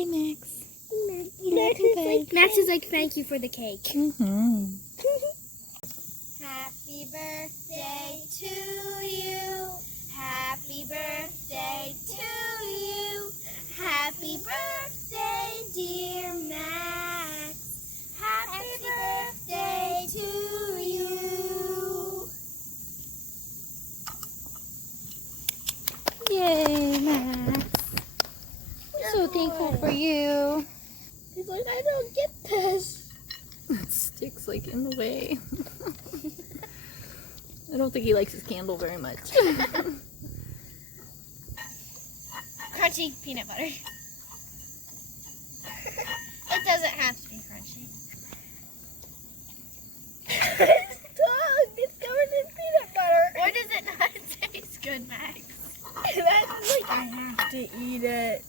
Say Max. Max is like, thank you for the cake. Mm-hmm. Happy birthday to you. Happy birthday to you. Happy birthday, dear Max. Happy birthday to you. Yay, Max. We're so thankful for you. He's like, I don't get this. It sticks like in the way. I don't think he likes his candle very much. Crunchy peanut butter. It doesn't have to be crunchy. His tongue is covered in peanut butter. Why does it not taste good, Max? That's like, I have to eat it.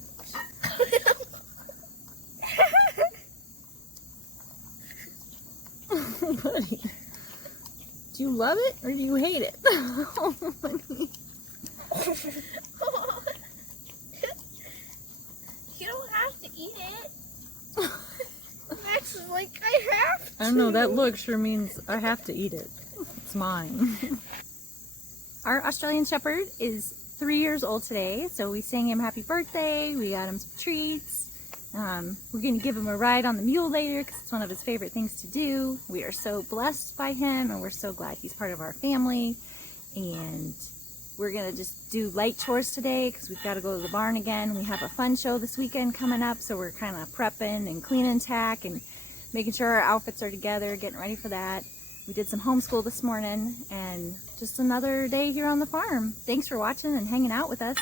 Buddy, do you love it or do you hate it? Oh, buddy. You don't have to eat it. Max is like, I have to. I don't know, that look sure means I have to eat it. It's mine. Our Australian Shepherd is 3 years old today, so we sang him happy birthday, we got him some treats. We're going to give him a ride on the mule later because it's one of his favorite things to do. We are so blessed by him and we're so glad he's part of our family. And we're going to just do light chores today because we've got to go to the barn again. We have a fun show this weekend coming up, so we're kind of prepping and cleaning tack and making sure our outfits are together, getting ready for that. We did some homeschool this morning and just another day here on the farm. Thanks for watching and hanging out with us.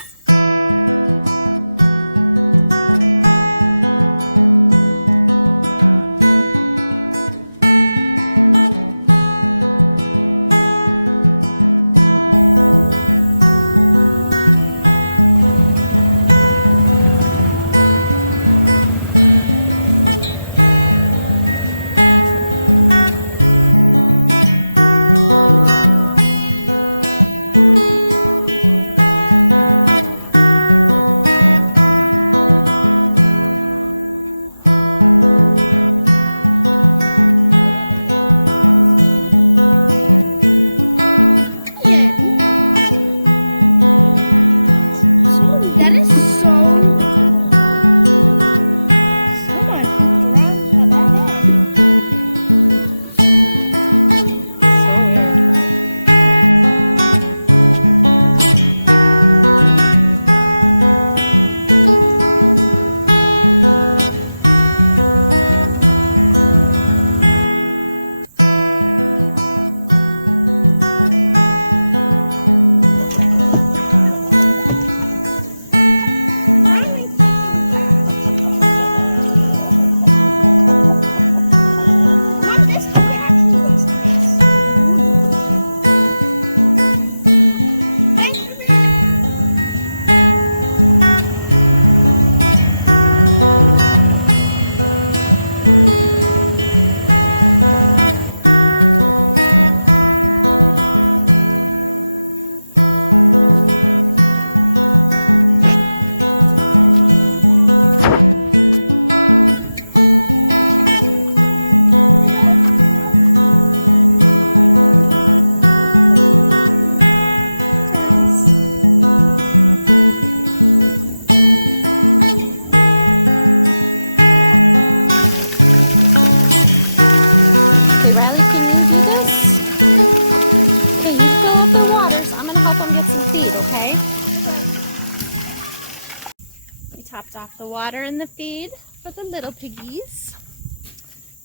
Topped off the water and the feed for the little piggies.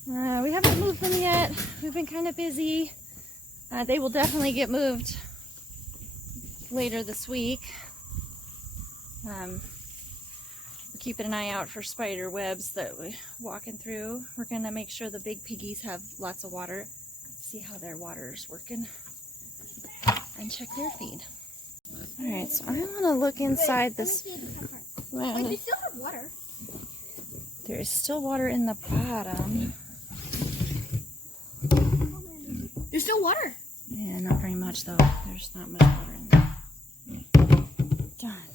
We haven't moved them yet. We've been kind of busy. They will definitely get moved later this week. We're keeping an eye out for spider webs that we're walking through. We're going to make sure the big piggies have lots of water. See how their water is working and check their feed. Alright, so I want to look inside this. Wait, they still have water. There is still water in the bottom. There's still water. Yeah, not very much though. There's not much water in there. Darn.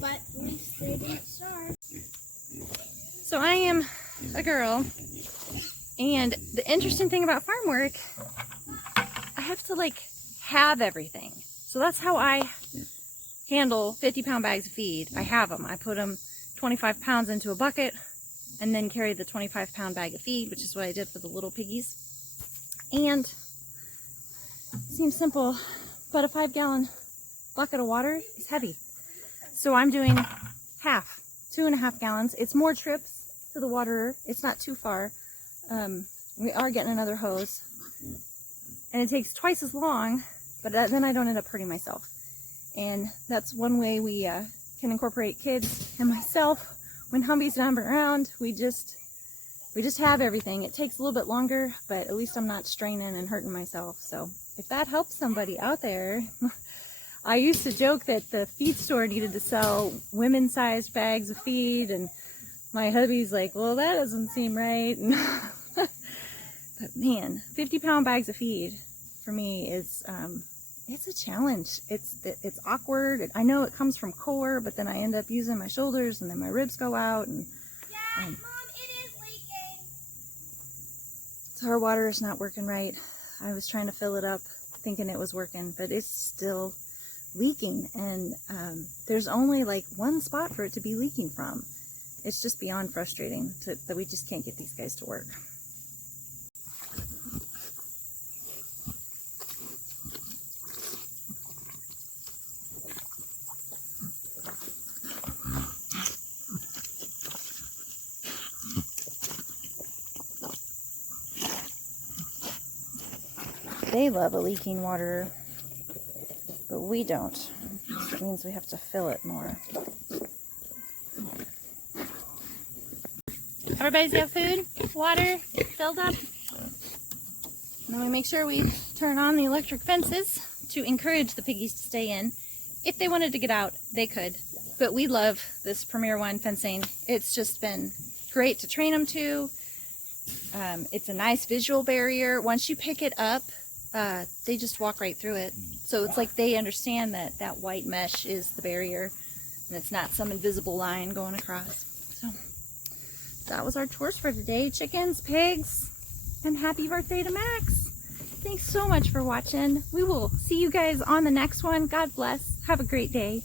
But at least they didn't starve. So I am a girl, and the interesting thing about farm work, I have to like have everything. So that's how I handle 50-pound bags of feed. I have them. I put them 25 pounds into a bucket and then carry the 25-pound bag of feed, which is what I did for the little piggies. And seems simple, but a 5-gallon bucket of water is heavy. So I'm doing half, 2.5 gallons. It's more trips to the waterer. It's not too far. We are getting another hose, and it takes twice as long, but then I don't end up hurting myself. And that's one way we can incorporate kids and myself. When Humby's not around, we just have everything. It takes a little bit longer, but at least I'm not straining and hurting myself. So if that helps somebody out there, I used to joke that the feed store needed to sell women-sized bags of feed, and my hubby's like, well, that doesn't seem right. But man, 50-pound bags of feed for me is it's a challenge. It's awkward. I know it comes from core, but then I end up using my shoulders, and then my ribs go out. And Mom, it is leaking. so our water is not working right. I was trying to fill it up, thinking it was working, but it's still leaking. And there's only like one spot for it to be leaking from. It's just beyond frustrating that we just can't get these guys to work. They love a leaking water, but we don't. It means we have to fill it more. Everybody's got food, water, filled up. And we make sure we turn on the electric fences to encourage the piggies to stay in. If they wanted to get out, they could. But we love this Premier One fencing. It's just been great to train them to. It's a nice visual barrier. Once you pick it up, they just walk right through it. So it's like they understand that that white mesh is the barrier, and it's not some invisible line going across. So that was our chores for today. Chickens, pigs, and happy birthday to Max. Thanks so much for watching. We will see you guys on the next one. God bless. Have a great day.